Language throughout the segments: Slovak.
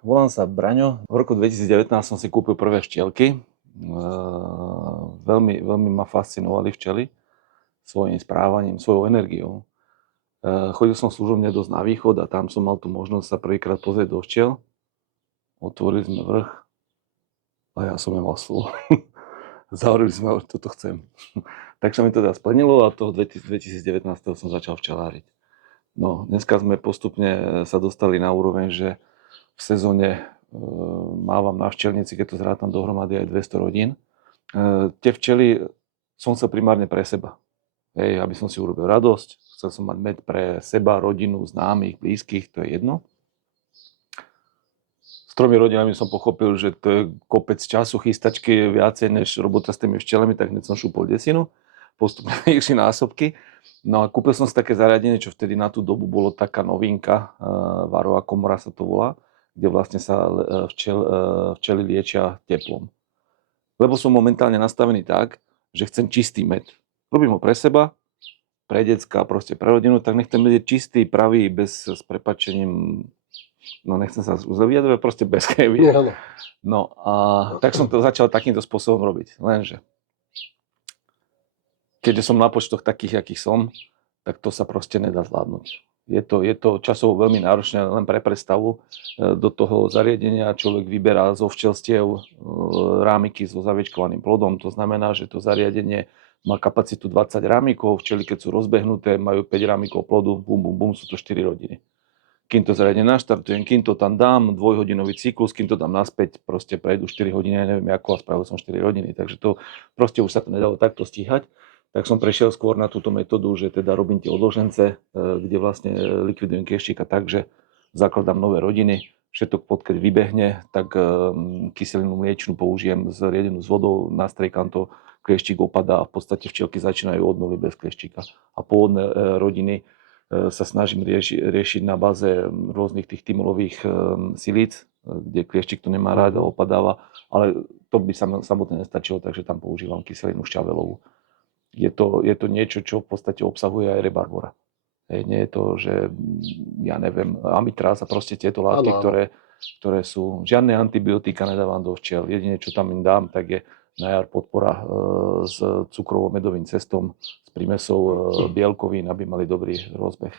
Volám sa Braňo. V roku 2019 som si kúpil prvé včielky. Veľmi, veľmi ma fascinovali včely svojím správaním, svojou energiou. Chodil som služobne dosť na východ a tam som mal tú možnosť sa prvýkrát pozrieť do včiel. Otvorili sme vrch a ja som nemal slov. Zahovorili sme, toto chcem. Tak sa mi to teda splnilo a toho 2019 som začal včeláriť. No, dneska sme postupne sa dostali na úroveň, že v sezóne mávam na včelnici, keď to zrátam dohromady, aj 200 rodín. Tie včely som chcel primárne pre seba. Hej, aby som si urobil radosť. Chcel som mať med pre seba, rodinu, známych, blízkych, to je jedno. S 3 rodinami som pochopil, že to je kopec času, chystačky viacej než robota s tými včelami, tak hneď som šúpol desinu. Postupne išli násobky. No a kúpil som si také zariadenie, čo vtedy na tú dobu bolo taká novinka, varová komora sa to volá, kde vlastne sa včely liečia teplom. Lebo som momentálne nastavený tak, že chcem čistý med. Robím ho pre seba, pre decka, proste pre rodinu, tak nech ten med je čistý, pravý, bez s prepáčením, no nechcem sa zle vyjadrovať, proste bez chemie. No a tak som to začal takýmto spôsobom robiť, lenže keďže som na počtoch takých, akých som, tak to sa proste nedá zvládnuť. Je to časovo veľmi náročné len pre predstavu. Do toho zariadenia človek vyberá zo včelstiev rámiky so zaviečkovaným plodom. To znamená, že to zariadenie má kapacitu 20 rámikov. Včely, keď sú rozbehnuté, majú 5 rámikov plodu. Bum, bum, bum, sú to 4 rodiny. Kým to zariadenie naštartujem, kým to tam dám, 2-hodinový cyklus, kým to dám naspäť, proste prejdú 4 hodiny, ja neviem ako, a spravil som 4 rodiny. Takže to proste už sa to nedalo takto stíhať. Tak som prešiel skôr na túto metódu, že teda robím tie odložence, kde vlastne likvidujem klieštika tak, že zakladám nové rodiny, všetok pod keď vybehne, tak kyselinu mliečnu použijem zriedenú s vodou, nastriekam to, klieštik opadá a v podstate včielky začínajú od nuly bez klieštika. A pôvodné rodiny sa snažím riešiť na báze rôznych tých tymulových silíc, kde klieštik to nemá rád a opadáva, ale to by samotné nestačilo, takže tam používam kyselinu šťavelovú. Je to niečo, čo v podstate obsahuje aj rebarbora. Nie je to, že ja neviem, amitráz a proste tieto látky, ktoré sú, žiadne antibiotika nedávam do včiel. Jedine, čo tam im dám, tak je na jar podpora s cukrovo-medovým cestom, s prímesou bielkovín, aby mali dobrý rozbeh.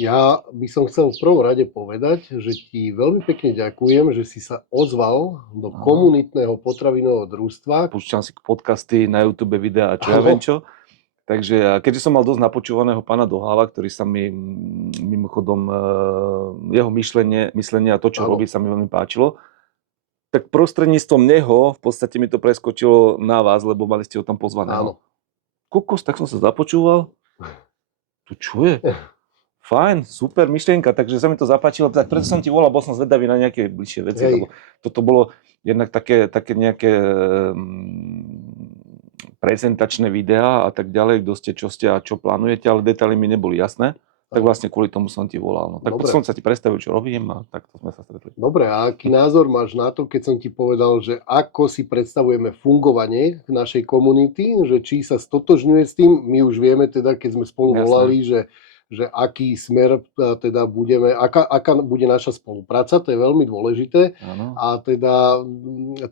Ja by som chcel v prvom rade povedať, že ti veľmi pekne ďakujem, že si sa ozval do komunitného potravinového družstva. Púšťam si podcasty na YouTube, videá a čo ja viem čo. Takže keďže som mal dosť napočúvaného pána Dohala, ktorý sa mi mimochodom, jeho myslenie a to, čo robí, sa mi veľmi páčilo, tak prostredníctvom neho v podstate mi to preskočilo na vás, lebo mali ste ho tam pozvaného. Kokos, tak som sa započúval. To čo je? Fajn, super myšlienka, takže sa mi to zapáčilo, tak preto som ti volal, bol som zvedavý na nejaké bližšie veci, lebo toto bolo jednak také nejaké prezentačné videá a tak ďalej, kto ste, čo ste a čo plánujete, ale detaily mi neboli jasné, tak vlastne kvôli tomu som ti volal. No, tak som sa ti predstavil, čo robím a takto sme sa stretli. Dobre, a aký názor máš na to, keď som ti povedal, že ako si predstavujeme fungovanie našej komunity, že či sa stotožňuje s tým, my už vieme teda, keď sme spolu volali, že aký smer teda budeme, aká bude naša spolupráca, to je veľmi dôležité. Áno. A teda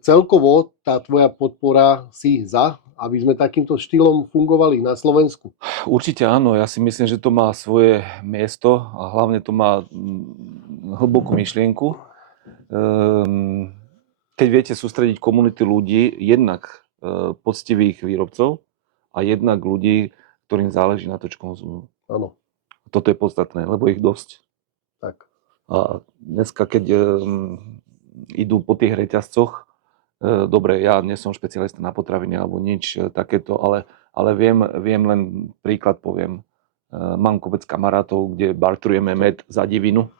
celkovo tá tvoja podpora si za, aby sme takýmto štýlom fungovali na Slovensku? Určite áno, ja si myslím, že to má svoje miesto a hlavne to má hlbokú myšlienku. Keď viete sústrediť komunity ľudí, jednak poctivých výrobcov a jednak ľudí, ktorým záleží na to, čo konzumujú. Áno. Toto je podstatné, lebo ich dosť. Tak. A dneska, keď idú po tých reťazcoch, dobre, ja nie som špecialista na potraviny alebo nič takéto, ale viem len príklad poviem. Mám kopec kamarátov, kde bartrujeme med za divinu.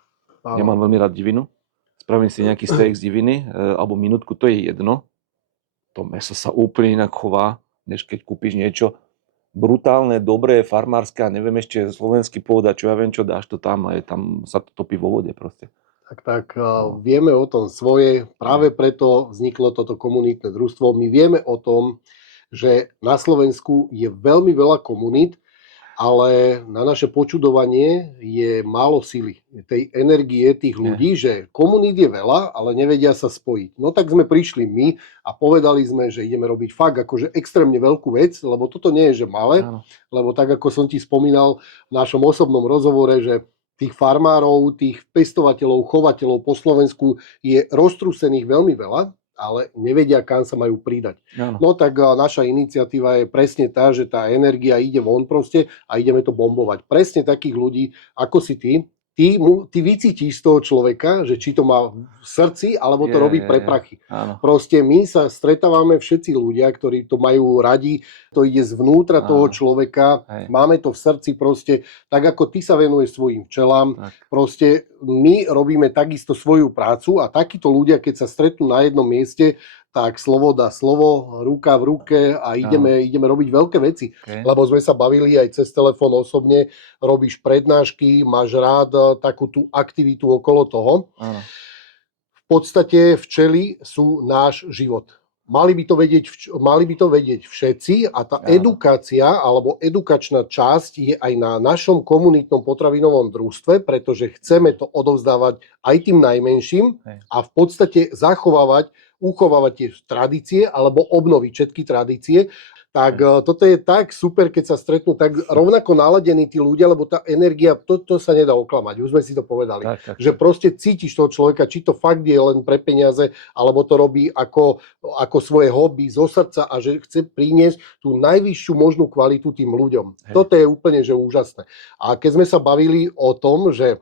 Ja mám veľmi rád divinu. Spravím si nejaký steak z diviny alebo minútku, to je jedno. To mäso sa úplne inak chová, než keď kúpiš niečo brutálne, dobré, farmárske a neviem ešte slovenský pôvod a čo ja viem, čo dáš to tam a tam sa to topí vo vode proste. Tak vieme o tom svoje, práve preto vzniklo toto komunitné družstvo. My vieme o tom, že na Slovensku je veľmi veľa komunít ale na naše počudovanie je málo sily, tej energie tých ľudí, že komunít je veľa, ale nevedia sa spojiť. No tak sme prišli my a povedali sme, že ideme robiť fakt akože extrémne veľkú vec, lebo toto nie je že malé, lebo tak ako som ti spomínal v našom osobnom rozhovore, že tých farmárov, tých pestovateľov, chovateľov po Slovensku je roztrúsených veľmi veľa, ale nevedia, kam sa majú pridať. No tak naša iniciatíva je presne tá, že tá energia ide von proste a ideme to bombovať. Presne takých ľudí, ako si ty. Ty vycítiš z toho človeka, že či to má v srdci, alebo to robí pre prachy. Proste my sa stretávame všetci ľudia, ktorí to majú radi, to ide zvnútra toho človeka, máme to v srdci proste, tak ako ty sa venuješ svojim včelám, proste my robíme takisto svoju prácu a takíto ľudia, keď sa stretnú na jednom mieste, tak slovo dá slovo, ruka v ruke a ideme robiť veľké veci. Lebo sme sa bavili aj cez telefón osobne, robíš prednášky, máš rád takú tú aktivitu okolo toho. V podstate včely sú náš život. Mali by to vedieť všetci a tá edukácia alebo edukačná časť je aj na našom komunitnom potravinovom družstve, pretože chceme to odovzdávať aj tým najmenším a v podstate uchovávať tie tradície alebo obnoviť všetky tradície. Tak toto je tak super, keď sa stretnú tak rovnako naladení tí ľudia, lebo tá energia, to sa nedá oklamať. Už sme si to povedali. Že proste cítiš toho človeka, či to fakt je len pre peniaze, alebo to robí ako svoje hobby zo srdca a že chce priniesť tú najvyššiu možnú kvalitu tým ľuďom. Toto je úplne že úžasné. A keď sme sa bavili o tom, že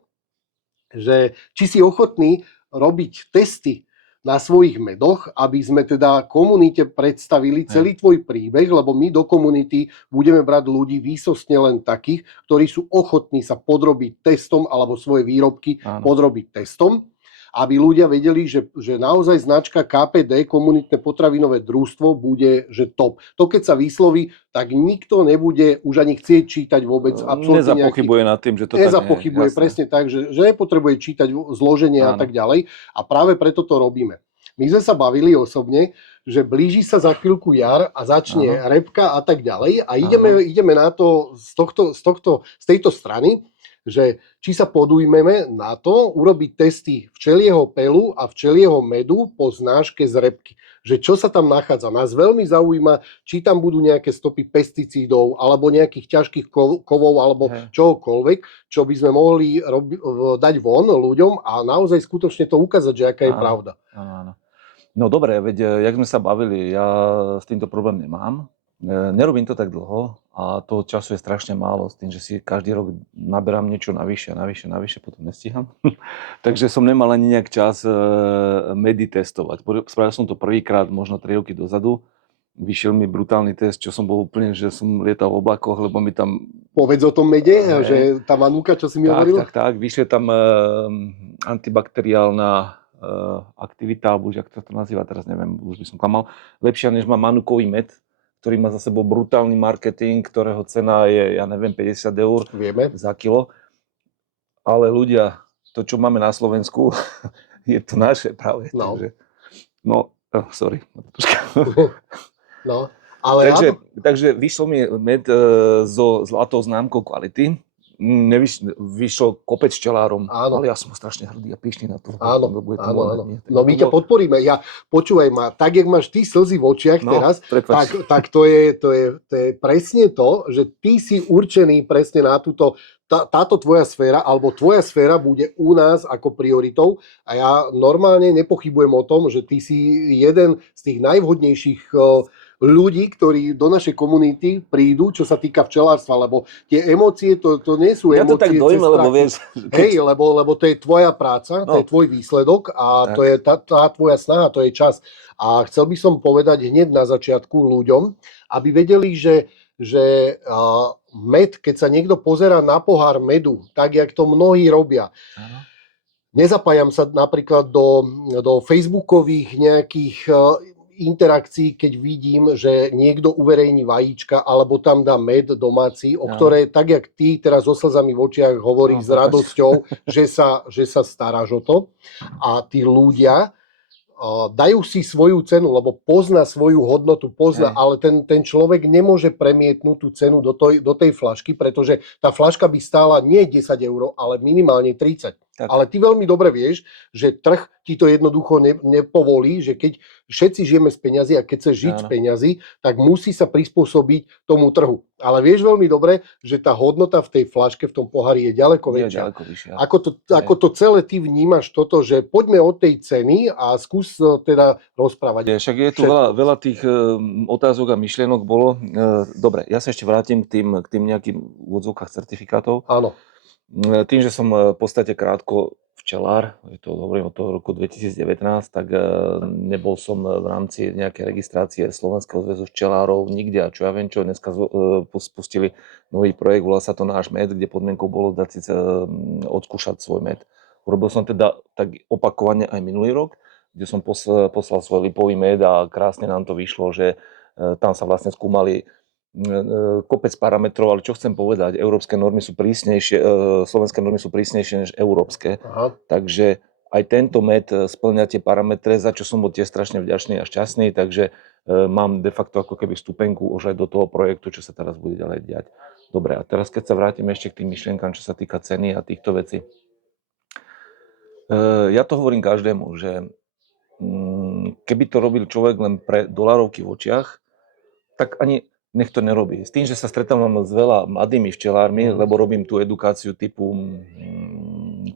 či si ochotný robiť testy na svojich medoch, aby sme teda komunite predstavili celý tvoj príbeh, lebo my do komunity budeme brať ľudí výsostne len takých, ktorí sú ochotní sa podrobiť testom alebo svoje výrobky podrobiť testom, aby ľudia vedeli, že naozaj značka KPD, komunitné potravinové družstvo, bude že top. To keď sa vysloví, tak nikto nebude už ani chcieť čítať vôbec absolútne nezapochybuje nad tým, že to tak nie je. Nezapochybuje, presne tak, že nepotrebuje čítať zloženie a tak ďalej. A práve preto to robíme. My sme sa bavili osobne, že blíži sa za chvíľku jar a začne repka a tak ďalej a ideme na to z tejto strany, že či sa podujmeme na to urobiť testy včelieho pelu a včelieho medu po znáške z repky. Že čo sa tam nachádza. Nás veľmi zaujíma, či tam budú nejaké stopy pesticídov alebo nejakých ťažkých kovov alebo čohokoľvek, čo by sme mohli dať von ľuďom a naozaj skutočne to ukázať, že aká je pravda. Áno. No dobre, veď jak sme sa bavili, ja s týmto problém nemám. Nerobím to tak dlho a toho času je strašne málo s tým, že si každý rok naberám niečo navyše, potom nestíham. Takže som nemal ani nejak čas medy testovať. Spravil som to prvýkrát, možno 3 roky dozadu. Vyšiel mi brutálny test, čo som bol úplne, že som lietal v oblakoch, lebo mi tam... Povedz o tom mede, že tá manúka, čo si mi hovoril? Tak. Vyšle tam antibakteriálna aktivita, alebo už jak to nazýva, teraz neviem, už by som klamal. Lepšia, než má manúkový med, ktorý má za sebou brutálny marketing, ktorého cena je, ja neviem, 50 eur za kilo. Ale ľudia, to, čo máme na Slovensku, je to naše práve. Takže, sorry. Takže vyšlo mi med so zlatou známkou kvality. Vyšiel kopec včelárom, ale ja som strašne hrdý a pyšný na to. Áno. No my ťa podporíme. Počúvaj ma, tak jak máš ty slzy v očiach teraz, tak to je presne to, že ty si určený presne na túto, táto tvoja sféra, alebo tvoja sféra bude u nás ako prioritou a ja normálne nepochybujem o tom, že ty si jeden z tých najvhodnejších ľudí, ktorí do našej komunity prídu, čo sa týka včelárstva, lebo tie emócie, to nie sú emócie. Ja to tak dojme, lebo vieš... lebo to je tvoja práca, to je tvoj výsledok a to je tá tvoja snaha, to je čas. A chcel by som povedať hneď na začiatku ľuďom, aby vedeli, že med, keď sa niekto pozerá na pohár medu, tak jak to mnohí robia, nezapájam sa napríklad do facebookových nejakých interakcií, keď vidím, že niekto uverejní vajíčka alebo tam dá med domáci, o ktoré, tak jak ty teraz so slzami v očiach hovoríš s radosťou, že sa staráš o to. A tí ľudia dajú si svoju cenu, lebo pozná svoju hodnotu, pozná, Hej. ale ten človek nemôže premietnúť tú cenu do tej flašky, pretože tá flaška by stála nie 10 eur, ale minimálne 30. Tak. Ale ty veľmi dobre vieš, že trh ti to jednoducho nepovolí, že keď všetci žijeme z peňazí a keď chceš žiť z Áno. peňazí, tak musí sa prispôsobiť tomu trhu. Ale vieš veľmi dobre, že tá hodnota v tej flaške, v tom pohári je ďaleko Je väčšia. ďaleko vyššia. Ako to celé ty vnímaš toto, že poďme od tej ceny a skús teda rozprávať. Však je tu všetko. veľa tých otázok a myšlienok bolo. Dobre, ja sa ešte vrátim k tým nejakým úvodzovkách certifikátov. Áno. Tým, že som v podstate krátko včelár, hovorím od toho roku 2019, tak nebol som v rámci nejakej registrácie Slovenského zväzu včelárov nikde a čo ja viem čo, dneska spustili nový projekt, volá sa to Náš med, kde podmienkou bolo dať si odskúšať svoj med. Urobil som teda tak opakovane aj minulý rok, kde som poslal svoj lipový med a krásne nám to vyšlo, že tam sa vlastne skúmali kopec parametrov, ale čo chcem povedať, európske normy sú prísnejšie, slovenské normy sú prísnejšie než európske. Aha. Takže aj tento med spĺňa tie parametre, za čo som bol tiež strašne vďačný a šťastný, takže mám de facto ako keby stupenku už aj do toho projektu, čo sa teraz bude ďalej diať. Dobre, a teraz keď sa vrátim ešte k tým myšlienkám, čo sa týka ceny a týchto vecí. Ja to hovorím každému, že keby to robil človek len pre dolarovky v očiach, tak ani nech to nerobí. S tým, že sa stretávam s veľa mladými včelármi, lebo robím tú edukáciu typu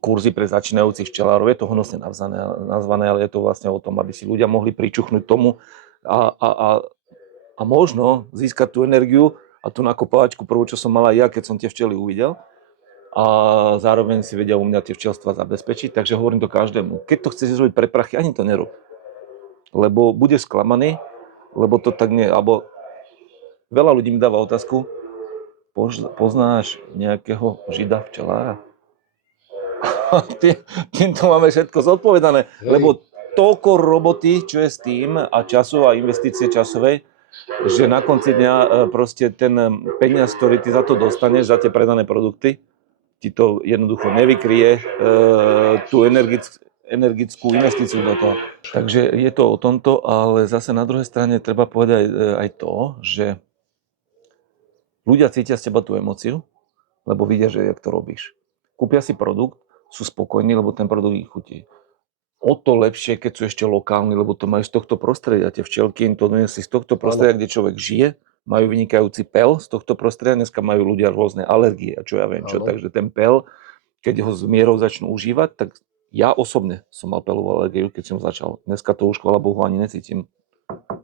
kurzy pre začínajúcich včelárov, je to honosne nazvané, ale je to vlastne o tom, aby si ľudia mohli pričuchnúť tomu a možno získať tú energiu a tú nakopávačku prvú, čo som mal aj ja, keď som tie včely uvidel. A zároveň si vedia u mňa tie včelstva zabezpečiť, takže hovorím to každému. Keď to chceš robiť pre prachy, ani to nerob. Lebo budeš sklamaný, lebo to tak nie, alebo veľa ľudí mi dáva otázku, poznáš nejakého žida včelára? Týmto máme všetko zodpovedané, lebo toľko roboty, čo je s tým a času a investície časovej, že na konci dňa proste ten peniaz, ktorý ty za to dostaneš, za tie predané produkty, ti to jednoducho nevykrie tú energickú investíciu do toho. Takže je to o tomto, ale zase na druhej strane treba povedať aj to, že ľudia cítia z teba tú emóciu, lebo vidia, že jak to robíš. Kúpia si produkt, sú spokojní, lebo ten produkt ich chutí. O to lepšie, keď sú ešte lokálni, lebo to majú z tohto prostredia. Tie včelky im to donesli z tohto prostredia, kde človek žije, majú vynikajúci pel z tohto prostredia, dneska majú ľudia rôzne alergie a čo ja viem čo, takže ten pel, keď ho s mierou začnú užívať, tak ja osobne som mal pelovú alergiu, keď som začal. Dneska to už, chvála Bohu, ani necítim.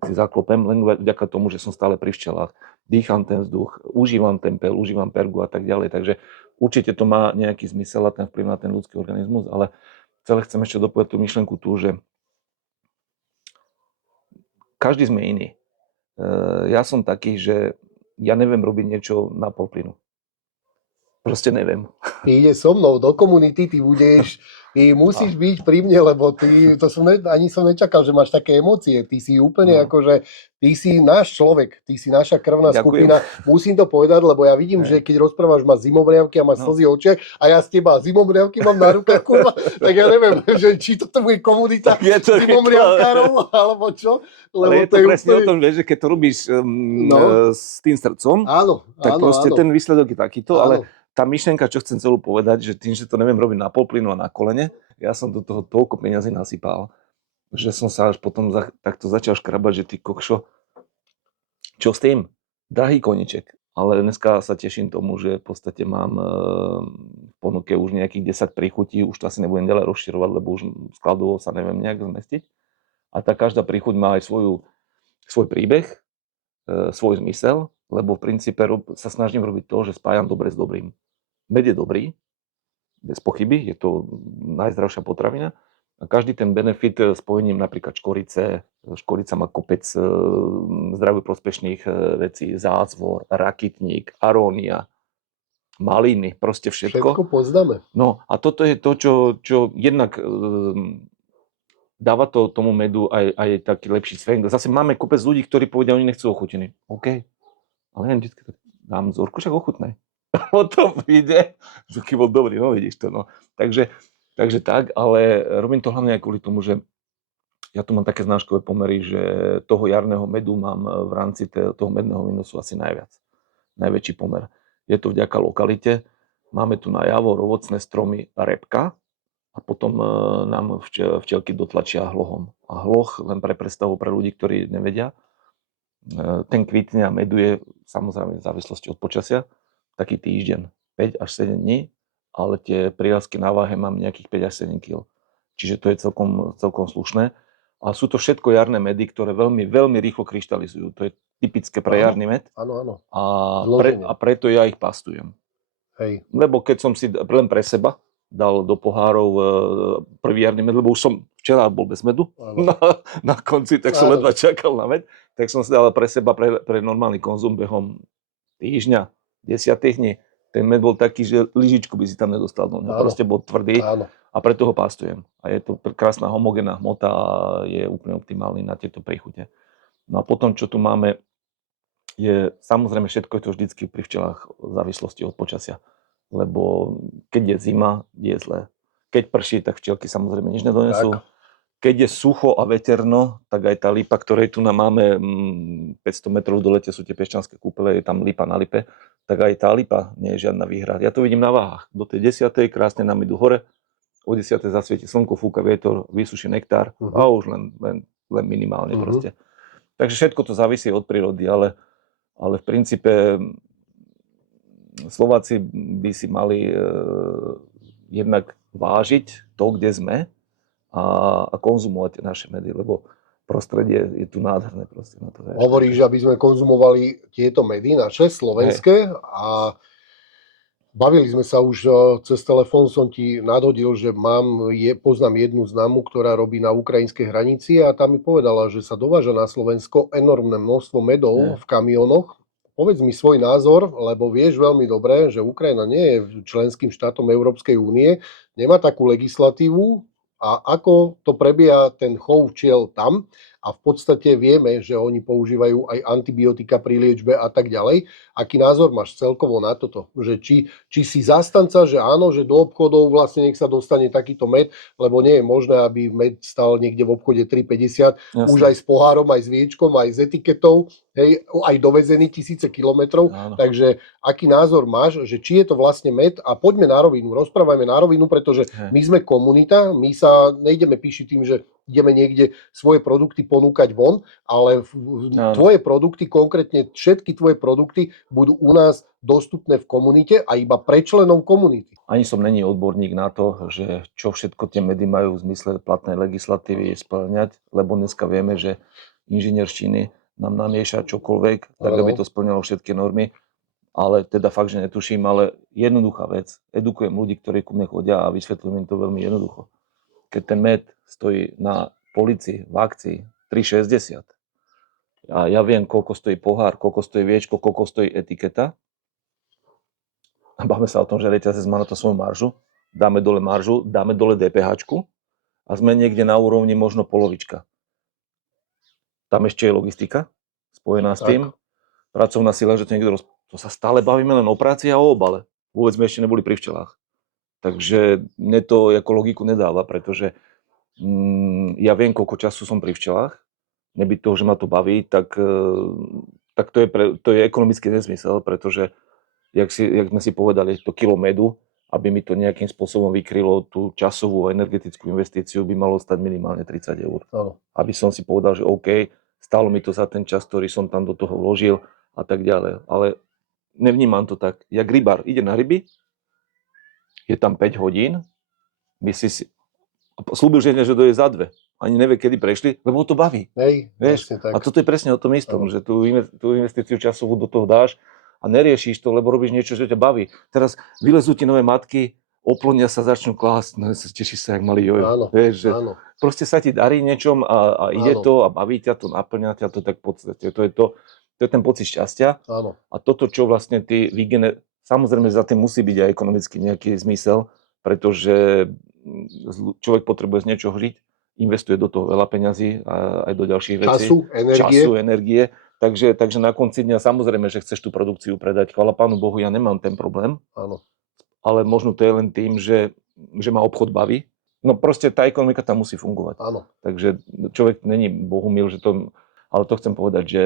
Si zaklopem len vďaka tomu, že som stále pri včelách. Dýcham ten vzduch, užívam ten pel, užívam pergu a tak ďalej, takže určite to má nejaký zmysel a ten vplyv na ten ľudský organizmus, ale celé chcem ešte dopovedať tú myšlenku tu, že každý sme iný. Ja som taký, že ja neviem robiť niečo na pol plynu. Proste neviem. Ty ideš so mnou do komunity, ty musíš byť pri mne, lebo ani som nečakal, že máš také emócie. Ty si úplne akože, ty si náš človek, ty si naša krvná skupina. Musím to povedať, lebo ja vidím, že keď rozprávaš, máš zimomriavky a máš slzy v očiach a ja z teba zimomriavky mám na rukách, kurva, tak ja neviem, že či toto bude komunita zimomriavkárov, alebo čo. Lebo ale je to presne o tom, že keď to robíš s tým srdcom, tak proste ten výsledok je takýto, ale tá myšlienka, čo chcem celú povedať, že tým, že to neviem robiť na polplynu a na kolene, ja som do toho toľko peňazí nasypal, že som sa až potom takto začal škrabať, že ty kokšo, čo s tým? Drahý koniček. Ale dneska sa teším tomu, že v podstate mám v ponuke už nejakých 10 príchutí, už to asi nebudem ďalej rozširovať, lebo už skladovo sa neviem nejak zmestiť. A tá každá príchuť má aj svoj príbeh, svoj zmysel, lebo v princípe sa snažím robiť to, že spájam dobre s dobrým. Med je dobrý, bez pochyby, je to najzdravšia potravina a každý ten benefit spojením napríklad škorice, škorica má kopec zdraví prospešných vecí, zácvor, rakitník, arónia, maliny, proste všetko. Všetko poznáme. No a toto je to, čo jednak dáva to tomu medu aj taký lepší sven. Zase máme kopec ľudí, ktorí povedia, oni nechcú ochutiny. OK, ale ja vždy dám zorku, však ochutnaj. O tom príde, že keď bol dobrý, no vidíš to, no. Takže tak, ale robím to hlavne aj kvôli tomu, že Ja tu mám také znáškové pomery, že toho jarného medu mám v rámci toho medného výnosu asi najviac. Najväčší pomer. Je to vďaka lokalite. Máme tu na javor ovocné stromy repka a potom nám včielky dotlačia hlohom. A hloh, len pre predstavu pre ľudí, ktorí nevedia, ten kvitne a meduje samozrejme v závislosti od počasia taký týždeň, 5 až 7 dní, ale tie prírastky na váhe mám nejakých 5 až 7 kg. Čiže to je celkom slušné. A sú to všetko jarné medy, ktoré veľmi, veľmi rýchlo kryštalizujú. To je typické pre jarný med. Áno. A preto ja ich pastujem. Hej. Lebo keď som si len pre seba dal do pohárov prvý jarný med, lebo už som včera bol bez medu na konci, tak som ledva čakal na med, tak som si dal pre seba, pre normálny konzum behom týždňa, 10 dní. Ten med bol taký, že lyžičku by si tam nedostal. No, proste bol tvrdý. Áno. A preto ho pastujem. A je to krásna homogénna hmota a je úplne optimálny na tieto príchute. No a potom, čo tu máme, je samozrejme všetko je to vždycky pri včelách v závislosti od počasia. Lebo keď je zima, je zlé. Keď prší, tak včielky samozrejme nič nedonesú. Tak. Keď je sucho a veterno, tak aj tá lipa, ktorej tu máme 500 metrov do lete sú tie piešťanské kúpele, je tam lipa na lipe, tak aj tá lipa nie je žiadna výhra. Ja to vidím na váhach. Do tej 10. krásne nám idú hore, o 10. zasvieti slnko, fúka vietor, vysuší nektár a už len minimálne proste. Takže všetko to závisí od prírody, ale v princípe Slováci by si mali jednak vážiť to, kde sme a konzumovať naše medy, lebo prostredie je tu nádherné proste. Na to hovoríš, že aby sme konzumovali tieto medy naše, slovenské a bavili sme sa už cez telefón, som ti nadhodil, že poznám jednu známu, ktorá robí na ukrajinskej hranici a tá mi povedala, že sa dováža na Slovensko enormné množstvo medov v kamionoch. Povedz mi svoj názor, lebo vieš veľmi dobre, že Ukrajina nie je členským štátom Európskej únie, nemá takú legislatívu a ako to prebieha ten chov včiel tam. A v podstate vieme, že oni používajú aj antibiotika pri liečbe a tak ďalej. Aký názor máš celkovo na toto? Že či si zastanca, že áno, že do obchodov vlastne nech sa dostane takýto med, lebo nie je možné, aby med stal niekde v obchode 3,50, už aj s pohárom, aj s viečkom, aj s etiketou, hej, aj dovezený tisíce kilometrov. Takže aký názor máš, že či je to vlastne med? A poďme na rovinu, rozprávajme na rovinu, pretože my sme komunita, my sa nejdeme píšiť tým, že ideme niekde svoje produkty ponúkať von, ale tvoje produkty, konkrétne všetky tvoje produkty budú u nás dostupné v komunite a iba pre členov komunity. Ani som není odborník na to, že čo všetko tie medy majú v zmysle platnej legislatívy spĺňať, lebo dneska vieme, že inžinierštiny nám namieša čokoľvek, tak aby to spĺňalo všetky normy. Ale teda fakt, že netuším, ale jednoduchá vec. Edukujem ľudí, ktorí ku mne chodia a vysvetľujem im to veľmi jednoducho. Keď ten med stojí na polici v akcii 3,60 a ja viem, koľko stojí pohár, koľko stojí viečko, koľko stojí etiketa a bavme sa o tom, že reťazec má na to svoju maržu, dáme dole maržu, dáme dole DPH a sme niekde na úrovni možno polovička. Tam ešte je logistika spojená s tým, pracovná sila, že to niekto to sa stále bavíme len o práci a o obale. Vôbec sme ešte neboli pri včelách. Takže mne to ako logiku nedáva, pretože ja viem, koľko času som pri včelách. Nebyť toho, že ma to baví, tak to je ekonomický nezmysel, pretože jak sme si povedali, to kilo medu, aby mi to nejakým spôsobom vykrylo tú časovú a energetickú investíciu, by malo stať minimálne 30 eur. Aby som si povedal, že OK, stálo mi to za ten čas, ktorý som tam do toho vložil a tak ďalej. Ale nevnímam to tak. Jak rybár ide na ryby, je tam 5 hodín, myslí si, slúbil žene, že dojde za 2. Ani nevie, kedy prešli, lebo to baví. Hej, vieš? Tak. A toto je presne o tom istom, že tú investíciu časovú do toho dáš a neriešiš to, lebo robíš niečo, čo ťa baví. Teraz vylezú ti nové matky, oplonia sa, začnú klásť, no teší sa, jak malý jojo. Vieš, že proste sa ti darí niečom a ide to a baví ťa to, naplňa ťa to, tak v podstate to je ten pocit šťastia. A toto, čo vlastne ty samozrejme za tým musí byť aj ekonomicky nejaký zmysel, pretože človek potrebuje z niečoho žiť, investuje do toho veľa peňazí a aj do ďalších vecí. Času, energie. Takže na konci dňa samozrejme, že chceš tú produkciu predať. Chvála Pánu Bohu, ja nemám ten problém. Ale možno to je len tým, že ma obchod baví No proste tá ekonomika tam musí fungovať. Áno. Takže človek není bohumil, že to... Ale to chcem povedať, že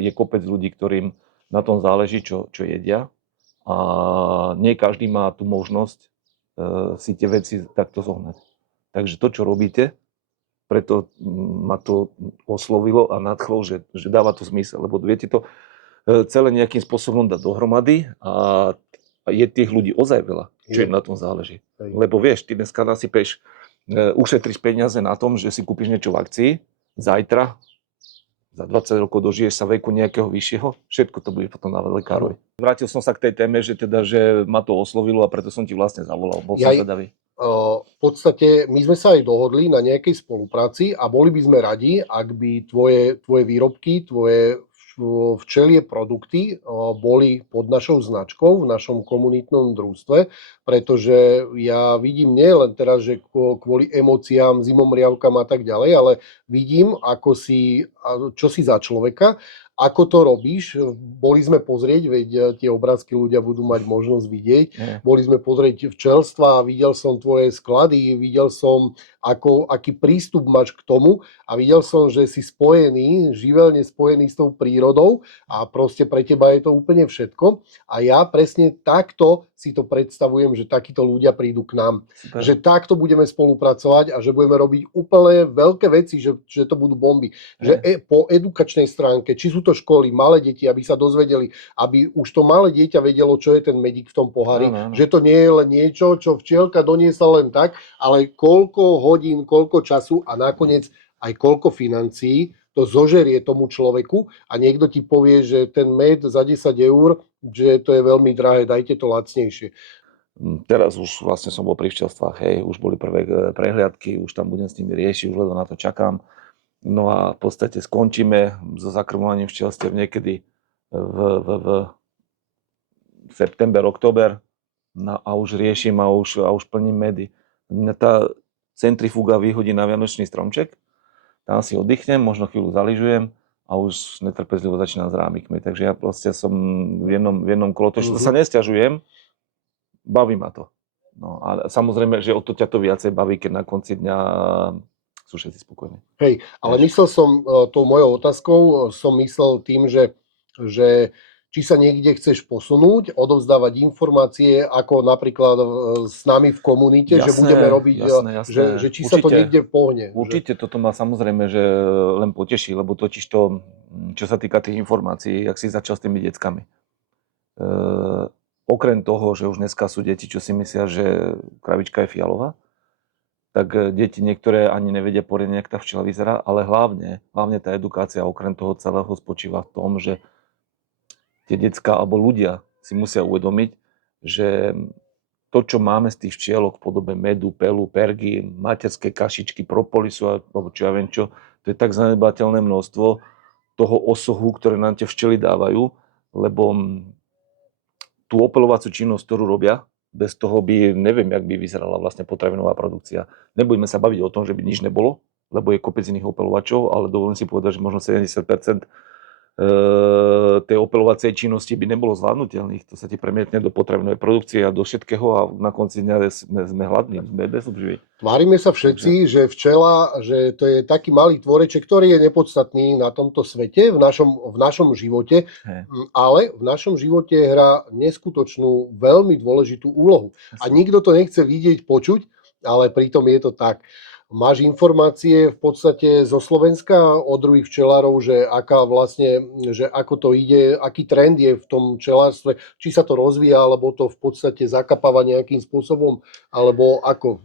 je kopec ľudí, ktorým na tom záleží, čo jedia. A nie každý má tú možnosť si tie veci takto zohnať. Takže to, čo robíte, preto ma to oslovilo a nadchlo, že dáva to zmysel. Lebo viete to celé nejakým spôsobom dať dohromady a je tých ľudí ozaj veľa, čo im na tom záleží. Hej. Lebo vieš, ty dneska nasypeš, ušetríš peniaze na tom, že si kúpiš niečo v akcii, zajtra, za 20 rokov dožiješ sa veku nejakého vyššieho, všetko to bude potom na lekárovi. Vrátil som sa k tej téme, že ma to oslovilo a preto som ti vlastne zavolal, bol som zvedavý. V podstate my sme sa aj dohodli na nejakej spolupráci a boli by sme radi, ak by tvoje výrobky, tvoje včelie produkty boli pod našou značkou v našom komunitnom družstve, pretože ja vidím nie len teraz, že kvôli emóciám, zimomriavkam a tak ďalej, ale vidím, čo si za človeka, ako to robíš. Boli sme pozrieť, veď tie obrázky ľudia budú mať možnosť vidieť. Boli sme pozrieť včelstva, videl som tvoje sklady, videl som, aký prístup máš k tomu a videl som, že si spojený, živelne spojený s tou prírodou a proste pre teba je to úplne všetko. A ja presne takto si to predstavujem, že takíto ľudia prídu k nám. Super. Že takto budeme spolupracovať a že budeme robiť úplne veľké veci, že to budú bomby. Že po edukačnej stránke, či sú to školy, malé deti, aby sa dozvedeli, aby už to malé dieťa vedelo, čo je ten medík v tom pohári, že to nie je len niečo, čo včielka doniesla len tak, ale koľko hodín, koľko času a nakoniec aj koľko financií to zožerie tomu človeku a niekto ti povie, že ten med za 10 eur, že to je veľmi drahé, dajte to lacnejšie. Teraz už vlastne som bol pri včelstvách, hej, už boli prvé prehliadky, už tam budem s nimi riešiť, už len na to čakám. No a v podstate skončíme so zakrmovaním včelstiev niekedy v september, október a už riešim a už plním medy. Mňa tá centrifuga vyhodí na vianočný stromček, tam si oddychnem, možno chvíľu zaližujem a už netrpezlivo začínam s rámikmi. Takže ja proste som v jednom kolotočku. To sa nesťažujem, baví ma to. No a samozrejme, že o to ťa to viacej baví, keď na konci dňa sú všetci spokojní. Hej, ale myslel som, tou mojou otázkou som myslel tým, že či sa niekde chceš posunúť, odovzdávať informácie, ako napríklad s nami v komunite, jasné, že budeme robiť, jasné. Že či určite, sa to niekde pohne. Určite, toto ma samozrejme, že len poteší, lebo totiž to, čo sa týka tých informácií, jak si začal s tými deckami. Okrem toho, že už dneska sú deti, čo si myslia, že kravička je fialová, tak deti niektoré ani nevedia poriadne, jak tá včela vyzerá, ale hlavne tá edukácia okrem toho celého spočíva v tom, že tie decká alebo ľudia si musia uvedomiť, že to, čo máme z tých včielok v podobe medu, pelu, pergy, materské kašičky, propolisu, alebo čo ja viem čo, to je tak zanedbateľné množstvo toho osohu, ktoré nám tie včely dávajú, lebo tú opeľovaciu činnosť, ktorú robia, bez toho by, neviem, jak by vyzerala vlastne potravinová produkcia. Nebudeme sa baviť o tom, že by nič nebolo, lebo je kopec iných opeľovačov, ale dovolím si povedať, že možno 70% tej opeľovacej činnosti by nebolo zvládnutelných. To sa ti premietne do potravinovej produkcie a do všetkého a na konci dňa sme hladní, sme bezobživí. Tvárime sa všetci, že včela, že to je taký malý tvoreček, ktorý je nepodstatný na tomto svete, v našom živote, ale v našom živote hrá neskutočnú, veľmi dôležitú úlohu. A nikto to nechce vidieť, počuť, ale pritom je to tak. Máš informácie v podstate zo Slovenska od druhých včelárov, že ako to ide, aký trend je v tom včelárstve, či sa to rozvíja, alebo to v podstate zakapáva nejakým spôsobom, alebo ako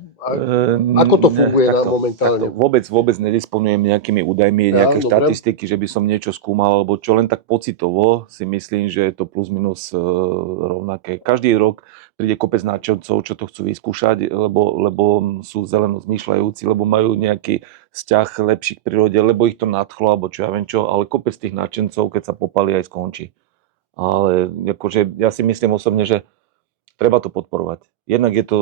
to funguje momentálne? Vôbec nedisponujem nejakými údajmi, nejaké štatistiky, že by som niečo skúmal, alebo čo len tak pocitovo si myslím, že je to plus minus rovnaké. Každý rok príde kopec náčelcov, čo to chcú vyskúšať, lebo sú zeleno zmýšľajúci, lebo majú nejaký vzťah lepší k prírode, lebo ich to nadchlo, alebo čo ja viem čo, ale kopec tých náčencov, keď sa popali, aj skončí. Ale akože ja si myslím osobne, že treba to podporovať. Jednak je to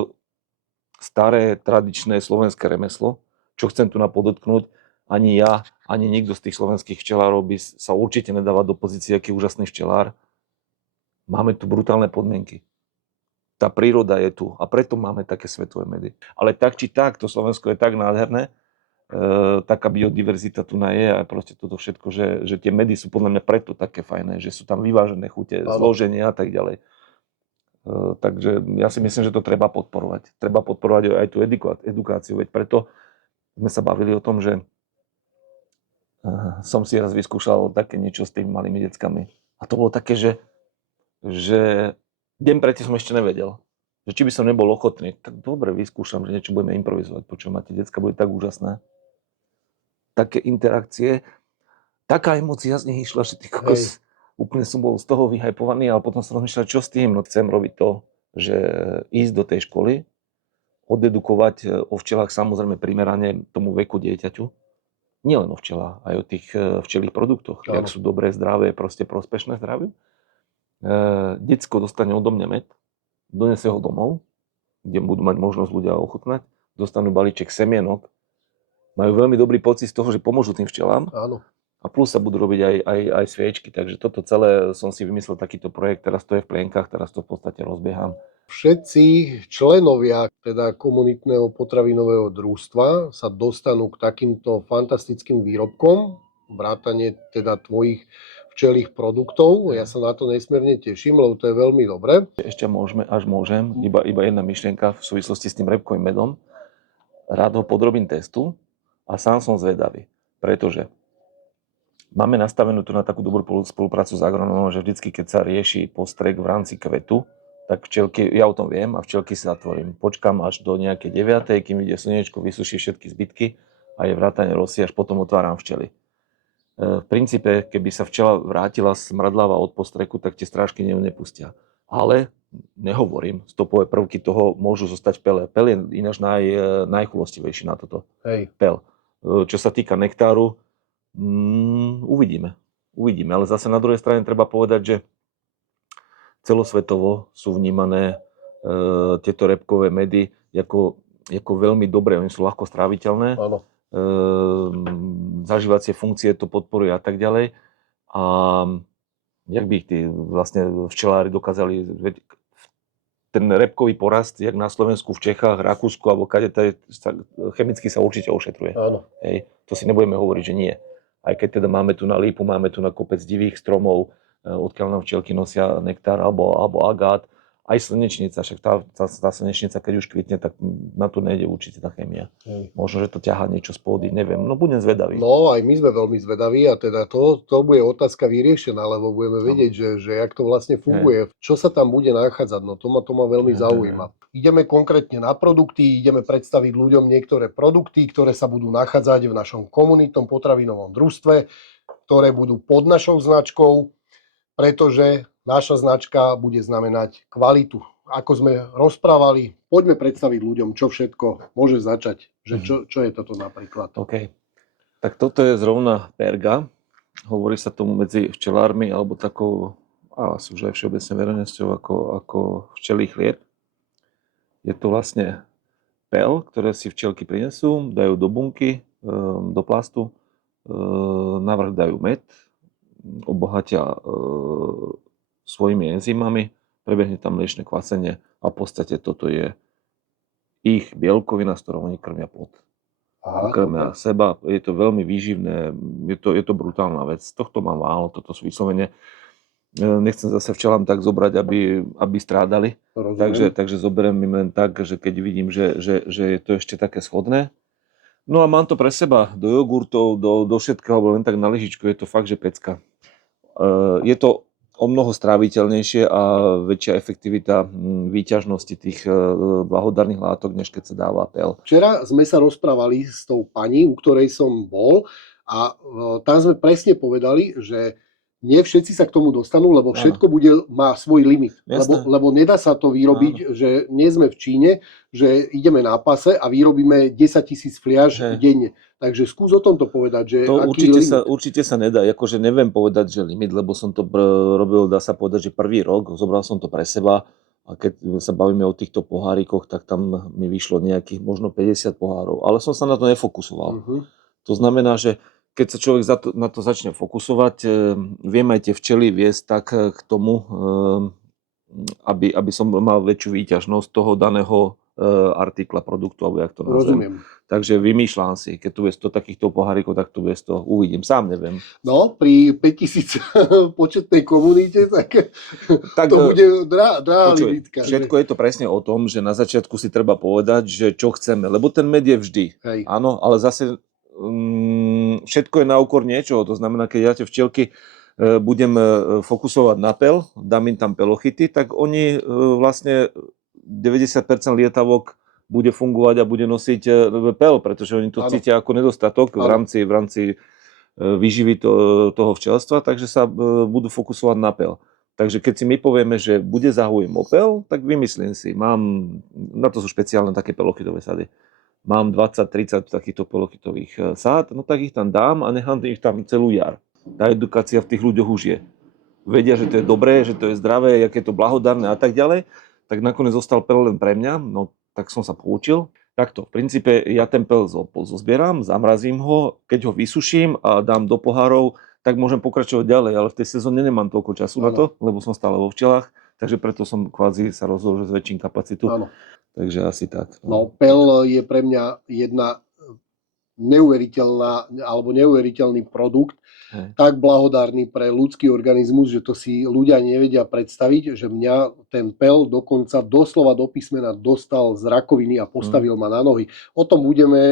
staré, tradičné slovenské remeslo, čo chcem tu napodotknúť, ani ja, ani nikto z tých slovenských včelárov by sa určite nedával do pozície, aký úžasný včelár. Máme tu brutálne podmienky. Tá príroda je tu a preto máme také svetové medy. Ale tak či tak, to Slovensko je tak nádherné, taká biodiverzita tu je a proste toto všetko, že tie medy sú podľa mňa preto také fajné, že sú tam vyvážené chute, zloženia a tak ďalej. Takže ja si myslím, že to treba podporovať. Treba podporovať aj tú edukáciu, veď preto sme sa bavili o tom, že som si raz vyskúšal také niečo s tými malými deckami. A to bolo také, že deň predtým som ešte nevedel, že či by som nebol ochotný, tak dobre, vyskúšam, že niečo budeme improvizovať, počujem, a tie decka boli tak úžasné. Také interakcie, taká emócia z nich išla, že ty kokos, úplne som bol z toho vyhypovaný, ale potom som rozmýšľal, čo s tým, no chcem robiť to, že ísť do tej školy, odedukovať o včelách samozrejme primerane tomu veku dieťaťu, nielen o včelách, aj o tých včelých produktoch, jak sú dobré, zdravé, proste prospešné zdraviu. Decko dostane odo mňa med, donese ho domov, kde budú mať možnosť ľudia ochutnať, dostanú balíček semienok, majú veľmi dobrý pocit z toho, že pomôžu tým včelám. Áno. A plus sa budú robiť aj sviečky, takže toto celé som si vymyslel takýto projekt, teraz to je v plienkach, teraz to v podstate rozbieham. Všetci členovia teda komunitného potravinového družstva sa dostanú k takýmto fantastickým výrobkom, vrátane teda tvojich včelých produktov. Ja sa na to nesmierne teším, lebo to je veľmi dobre. Ešte môžem, iba jedna myšlienka v súvislosti s tým repkovým medom. Rád ho podrobím testu a sám som zvedavý, pretože máme nastavenú tu na takú dobrú spoluprácu s agronómom, že vždycky, keď sa rieši postrek v rámci kvetu, tak včelky, ja o tom viem a včelky sa zatvorím. Počkám až do nejakej 9, kým ide slniečko, vysuší všetky zbytky a je vrátane rosy, až potom otváram včely. V princípe, keby sa včela vrátila smradlava od postreku, tak tie strážky nepustia. Ale nehovorím, stopové prvky toho môžu zostať v pele. Pel je ináč najchulostivejší na toto. Pel. Čo sa týka nektáru, uvidíme. Ale zase na druhej strane treba povedať, že celosvetovo sú vnímané tieto repkové medy ako veľmi dobré. Oni sú ľahko stráviteľné. Áno. Zažívacie funkcie to podporuje a tak ďalej. A jak by ich tí vlastne včelári dokázali, ten repkový porast, jak na Slovensku, v Čechách, Rakúsku alebo kade, chemicky sa určite ošetruje. Áno. Hej, to si nebudeme hovoriť, že nie. Aj keď teda máme tu na lípu, máme tu na kopec divých stromov, odkiaľ nám včielky nosia nektár alebo agát, aj slnečnica, však tá slnečnica, keď už kvitne, tak na to nejde určite tá chémia. Možno, že to ťahá niečo z pôdy, neviem, no budem zvedavý. No aj my sme veľmi zvedaví a teda to bude otázka vyriešená, lebo budeme vedieť, že jak to vlastne funguje, čo sa tam bude nachádzať, no to ma veľmi zaujíma. Ideme konkrétne na produkty, ideme predstaviť ľuďom niektoré produkty, ktoré sa budú nachádzať v našom komunitnom potravinovom družstve, ktoré budú pod našou značkou, pretože naša značka bude znamenať kvalitu. Ako sme rozprávali, poďme predstaviť ľuďom, čo všetko môže začať. Že čo je toto napríklad? OK. Tak toto je zrovna perga. Hovorí sa tomu medzi včelármi, alebo takou, a sú už aj všeobecne verejnosťou, ako včelí chlieb. Je to vlastne pel, ktoré si včelky prinesú, dajú do bunky, do plastu, navrch dajú med, obohatia svojimi enzymami, prebehne tam mliečne kvasenie a v podstate toto je ich bielkovina, s ktorou oni krmia plod. Krmia seba, je to veľmi výživné, je to brutálna vec. Tohto mám málo, toto sú vyslovene. Nechcem zase včelám tak zobrať, aby strádali. Takže zoberiem im len tak, že keď vidím, že je to ešte také schodné. No a mám to pre seba, do jogurtov, do všetkého, alebo len tak na lyžičku, je to fakt, že pecka. Je to o mnoho stráviteľnejšie a väčšia efektivita výťažnosti tých blahodárnych látok, než keď sa dáva pel. Včera sme sa rozprávali s tou pani, u ktorej som bol a tam sme presne povedali, že nie všetci sa k tomu dostanú, lebo všetko má svoj limit. Lebo nedá sa to vyrobiť, že nie sme v Číne, že ideme na pase a vyrobíme 10 000 fliaž denne. Takže skús o tomto povedať, že to aký limit. určite sa nedá, akože neviem povedať, že limit, lebo som to robil, dá sa povedať, že prvý rok, zobral som to pre seba a keď sa bavíme o týchto pohárikoch, tak tam mi vyšlo nejakých možno 50 pohárov, ale som sa na to nefokusoval. To znamená, že keď sa človek na to začne fokusovať, viem aj tie včely viesť tak k tomu, aby som mal väčšiu výťažnosť toho daného artikla, produktu, alebo jak to nazvem. Rozumiem. Takže vymýšľam si, keď tu bude 100 takýchto pohárikov, tak tu bude 100, uvidím, sám neviem. No, pri 5000 početnej komunite, tak to bude drahá limitka. Všetko je to presne o tom, že na začiatku si treba povedať, že čo chceme, lebo ten med je vždy. Hej. Áno, ale zase všetko je na úkor niečoho, to znamená, keď ja tie včielky budem fokusovať na pel, dám im tam pelochyty, tak oni vlastne 90% lietavok bude fungovať a bude nosiť pel, pretože oni to cítia ako nedostatok v rámci výživy toho včelstva, takže sa budú fokusovať na pel. Takže keď si my povieme, že bude záujem o pel, tak vymyslím si, na to sú špeciálne také pelochytové sady. Mám 20-30 takýchto pelochytových sád, no tak ich tam dám a nechám ich tam celú jar. Tá edukácia v tých ľuďoch už je. Vedia, že to je dobré, že to je zdravé, aké je to blahodárne a tak ďalej. Tak nakoniec zostal pel len pre mňa, no tak som sa poučil. Takto, v princípe ja ten pel zozbieram, zamrazím ho, keď ho vysuším a dám do pohárov, tak môžem pokračovať ďalej, ale v tej sezóne nemám toľko času na to, lebo som stále vo včelách, takže preto som kvázi sa rozhodol, že zväčším kapacitu. Áno. Takže asi tak. No, pel je pre mňa jedna neuveriteľný produkt, tak blahodárny pre ľudský organizmus, že to si ľudia nevedia predstaviť, že mňa ten pel dokonca doslova do písmena dostal z rakoviny a postavil ma na nohy. O tom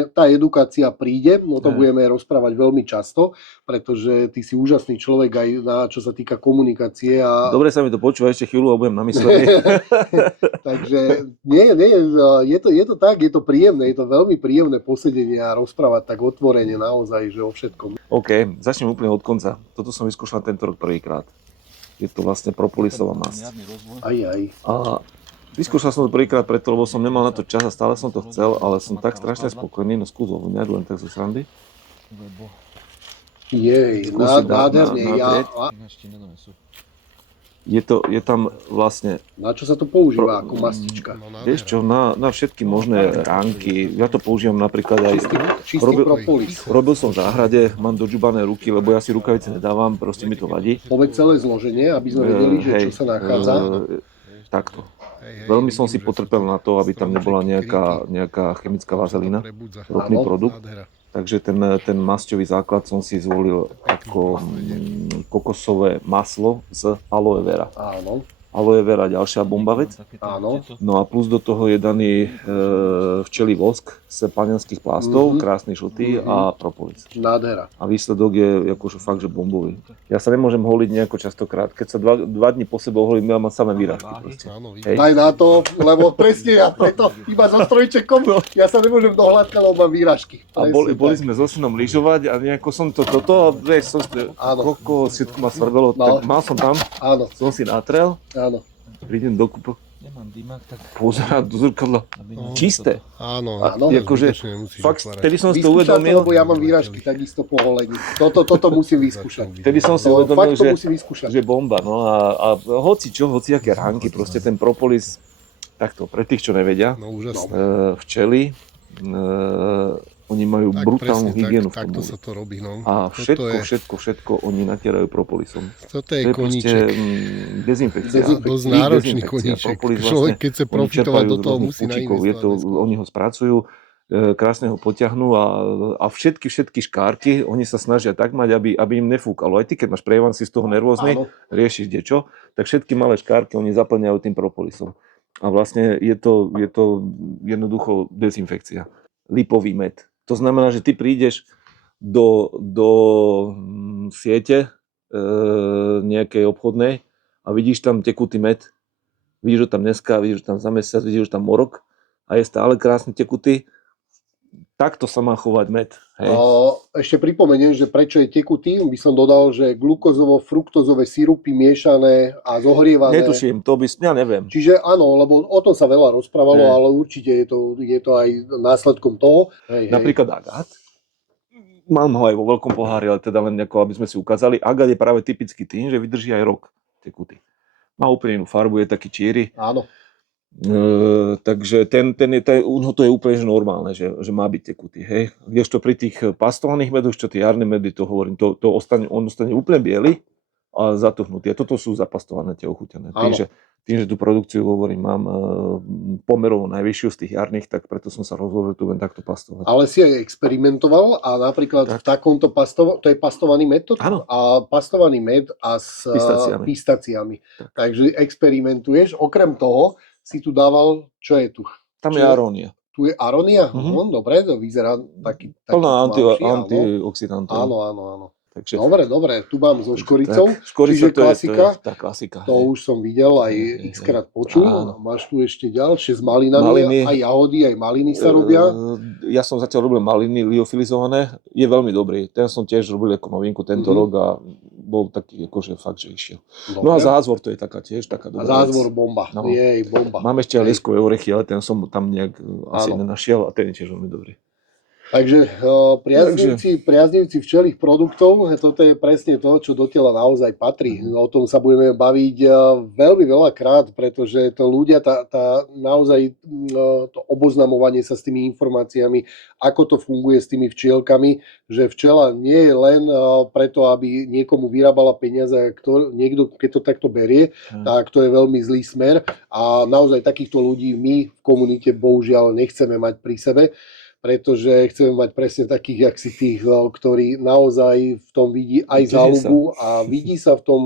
tá edukácia príde, o tom budeme rozprávať veľmi často, pretože ty si úžasný človek aj čo sa týka komunikácie. Dobre sa mi to počúva, ešte chvíľu a budem namyslený. Takže je to tak, je to príjemné, je to veľmi príjemné posedenie a rozprávať tak otvorene naozaj, že o všetkom. OK, začnem úplne od konca. Toto som vyskúšal tento rok prvýkrát. Je to vlastne propolisová masť. A vyskúšal som to prvýkrát preto, lebo som nemal na to čas a stále som to chcel, ale som tak strašne spokojný, no skús ovňať len tak zo srandy. Nádherne. Je tam vlastne... Na čo sa to používa ako mastička? Vieš čo, na všetky možné ránky. Ja to používam napríklad aj... Čistý propolis. Robil som v záhrade, mám dodžubané ruky, lebo ja si rukavice nedávam, proste mi to vadí. Povedz celé zloženie, aby sme vedeli, že čo sa nachádza. Takto. Veľmi som si potrpel na to, aby tam nebola nejaká chemická vazelina, ropný produkt. Takže ten masťový základ som si zvolil ako kokosové maslo z aloe vera. Áno. Aloe vera, ďalšia bomba vec. Áno. No a plus do toho je daný včelí vosk z panenských plástov, krásny žltý a propolis. Nádhera. A výsledok je akože fakt, že bombový. Ja sa nemôžem holiť nejako častokrát. Keď sa dva dni po sebe holím, ja mám samé výrazky. Daj na to, lebo presne ja preto iba so strojčekom, ja sa nemôžem dohľadkať, lebo mám výražky. A boli sme so synom lyžovať a nejako som toto a vieš, koľko všetko ma svrbelo, tak mal som tam, som si natrel. Áno. Prídem do kúpu, pozerám do zrkadla, čisté. Áno. Akože, fakt, vtedy som si to uvedomil. Lebo ja mám výražky takisto po holení. Toto musím vyskúšať. Vtedy som si uvedomil, že bomba. No a hociaké ránky, proste ten propolis, takto, pre tých, čo nevedia, včely, oni majú brutálnu hygienu v tom. Takto sa to robí, no. A všetko oni natierajú propolisom. Toto je koníček. Dezinfekcia. Dosť náročný koníček. Človek, keď chce profitovať, do toho musí nainvestovať. Oni ho spracujú, krásne ho potiahnú a všetky škárky, oni sa snažia tak mať, aby im nefúkalo. Aj ty, keď máš prievan, si z toho nervózny, riešiš niečo, tak všetky malé škárky oni zaplňajú tým propolisom. A vlastne je to jednoducho dezinfekcia. Lipový med. To znamená, že ty prídeš do siete nejakej obchodnej a vidíš tam tekutý med. Vidíš ho tam dneska, vidíš ho tam za mesiac, vidíš ho tam o rok a je stále krásny tekutý. Takto sa má chovať med. Hej. Ešte pripomeniem, že prečo je tekutý, by som dodal, že glukózovo-fruktozové sirupy miešané a zohrievané. Netuším, ja neviem. Čiže áno, lebo o tom sa veľa rozprávalo, ale určite je to aj následkom toho. Napríklad agát. Mám ho aj vo veľkom pohári, ale teda len nejako, aby sme si ukázali. Agát je práve typický tým, že vydrží aj rok tekutý. Má úplne inú farbu, je taký číry. Áno. Takže to je úplne že normálne, že má byť tekutý. Hej. Kdežto pri tých pastovaných medoch, čo tie jarné medy, to hovorím, on ostane úplne biely a zatuhnutý. A toto sú zapastované tie ochutené. Áno. Tým, že tú produkciu, hovorím, mám pomerovo najvyššiu z tých jarných, tak preto som sa rozhodol, že tu budem takto pastovať. Ale si aj experimentoval a napríklad v takomto to je pastovaný med? Áno. A pastovaný med a s pistáciami. Takže experimentuješ. Okrem toho si tu dával, čo je tu? Tam je arónia. Tu je arónia? Dobre, to vyzerá taký plná antioxidantov. Áno. Takže, dobre, tu mám so škoricou, škorica čiže klasika. To je tá klasika. To už som videl, aj x-krát počul. Máš tu ešte ďalšie s malinami, aj jahody, aj maliny sa robia. Ja som zatiaľ robil maliny liofilizované, je veľmi dobrý. Ten som tiež robil ako novinku tento rok a bol taký akože fakt, že išiel. Dobre. No a zázvor to je tiež taká dobrá vec. Zázvor bomba, bomba. Mám ešte aj leskové orechy, ale ten som tam nejak asi nenašiel a ten je tiež veľmi dobrý. Takže priaznivci včelých produktov, toto je presne to, čo do tela naozaj patrí. O tom sa budeme baviť veľmi veľakrát, pretože to ľudia, naozaj to oboznamovanie sa s tými informáciami, ako to funguje s tými včielkami, že včela nie je len preto, aby niekomu vyrábala peniaze, niekto, keď to takto berie, tak to je veľmi zlý smer a naozaj takýchto ľudí my v komunite bohužiaľ nechceme mať pri sebe, pretože chceme mať presne takých, jak si tých, ktorí naozaj v tom vidí aj záľubu a vidí sa v tom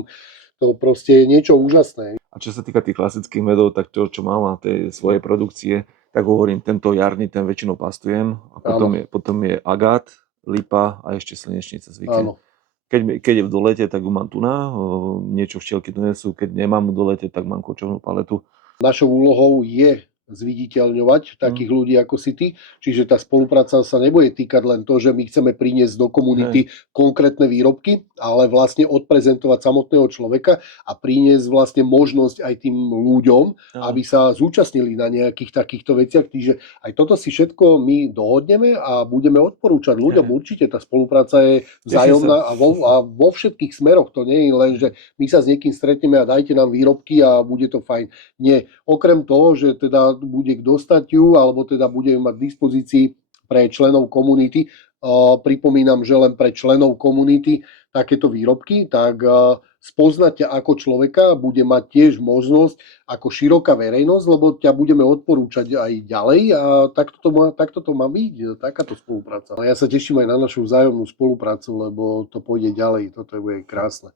to proste niečo úžasné. A čo sa týka tých klasických medov, tak to, čo mám na tej svojej produkcie, tak hovorím, tento jarný, ten väčšinou pastujem a potom je agát, lipa a ešte slnečnica zvykne. Keď je v dolete, tak ju mám tu niečo včielky donesú, keď nemám v dolete, tak mám kočovnú paletu. Našou úlohou je zviditeľňovať takých ľudí ako si ty. Čiže tá spolupráca sa nebude týkať len to, že my chceme priniesť do komunity konkrétne výrobky, ale vlastne odprezentovať samotného človeka a priniesť vlastne možnosť aj tým ľuďom, aby sa zúčastnili na nejakých takýchto veciach. Čiže aj toto si všetko my dohodneme a budeme odporúčať ľuďom. Určite tá spolupráca je vzájomná a vo všetkých smeroch. To nie je len, že my sa s niekým stretneme a dajte nám výrobky a bude to fajn. Nie. Okrem toho, že teda bude kto dostať ju, alebo teda budeme mať v dispozícii pre členov komunity. Pripomínam, že len pre členov komunity takéto výrobky, tak spoznať ťa ako človeka bude mať tiež možnosť ako široká verejnosť, lebo ťa budeme odporúčať aj ďalej a takto to má byť, takáto spolupráca. A ja sa teším aj na našu vzájomnú spoluprácu, lebo to pôjde ďalej, toto bude krásne.